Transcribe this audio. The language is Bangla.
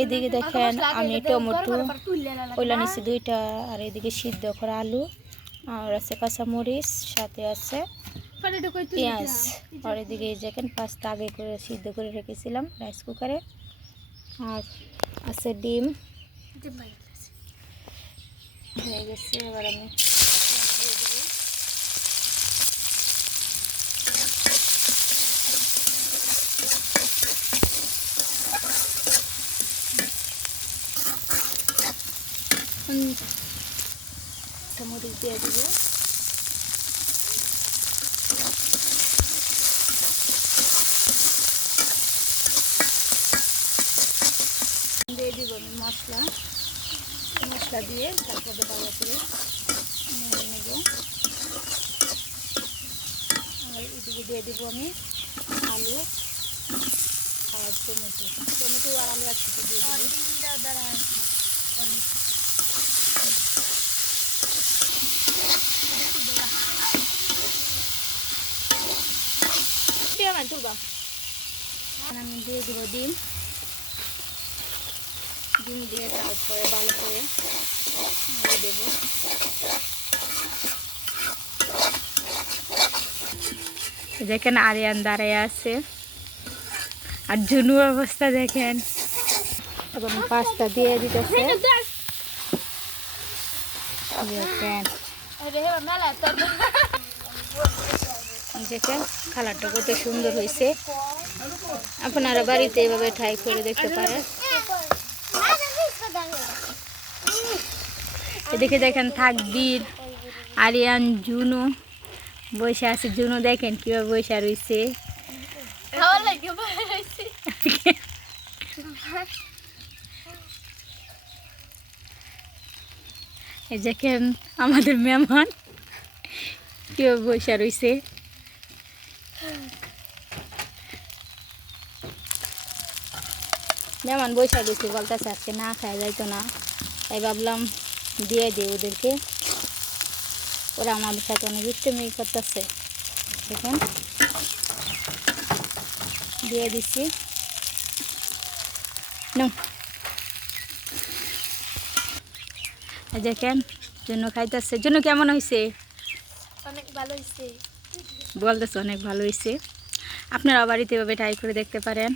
এইদিকে দেখেন আমি টমেটো ওইলা নিচ্ছি দুইটা আর এদিকে সিদ্ধ করা আলু আর আছে কাঁচামরিচ সাথে আছে পেঁয়াজ। আর এদিকে এই দেখেন পাঁচটা আগে করে সিদ্ধ করে রেখেছিলাম রাইস কুকারে। আর আছে ডিম। হয়ে গেছে এবার আমি দিয়ে দেবো মরিচ দিয়ে দেবো। দিয়ে দিব আমি মশলা। মশলা দিয়ে তারপরে ভালো করে নিয়ে নেব। আর এদিকে দিয়ে দেবো আমি আলু আর টমেটো। টমেটো আর আলু একসাথে দিয়ে দেবো। দিয়ে তুলবা। আমি দিয়ে দেবো ডিম। ডিম দিয়ে তারপরে ভালো করে দেবো। দেখেন আরিয়ান দাঁড়ায় আছে। আর জুনুর অবস্থা দেখেন। এখন পাস্তা দিয়ে দিতেছে। দেখেন। দেখেন কালারটা কত সুন্দর হয়েছে। আপনারা বাড়িতে এভাবে ট্রাই করে দেখতে পারেন। এদিকে দেখেন থাকবির আরিয়ান জুনু। বসে আছে। জুনু দেখেন কীভাবে বসে রয়েছে এই দেখেন আমাদের মেহমান কীভাবে বসে রয়েছে মেহমান বসে রয়েছে বলতেছে আজকে না খাওয়া যাইতো না। তাই ভাবলাম দিয়ে দিই ওদেরকে। ওরা আমাদের সাথে অনেক দুষ্টমি করতেছে। দেখেন। দিয়ে দিচ্ছি। দেখেন জন্য খাইতেছে। জন্য কেমন হয়েছে অনেক ভালো হয়েছে বলতেছে অনেক ভালো হয়েছে আপনারা বাড়িতে এভাবে ট্রাই করে দেখতে পারেন।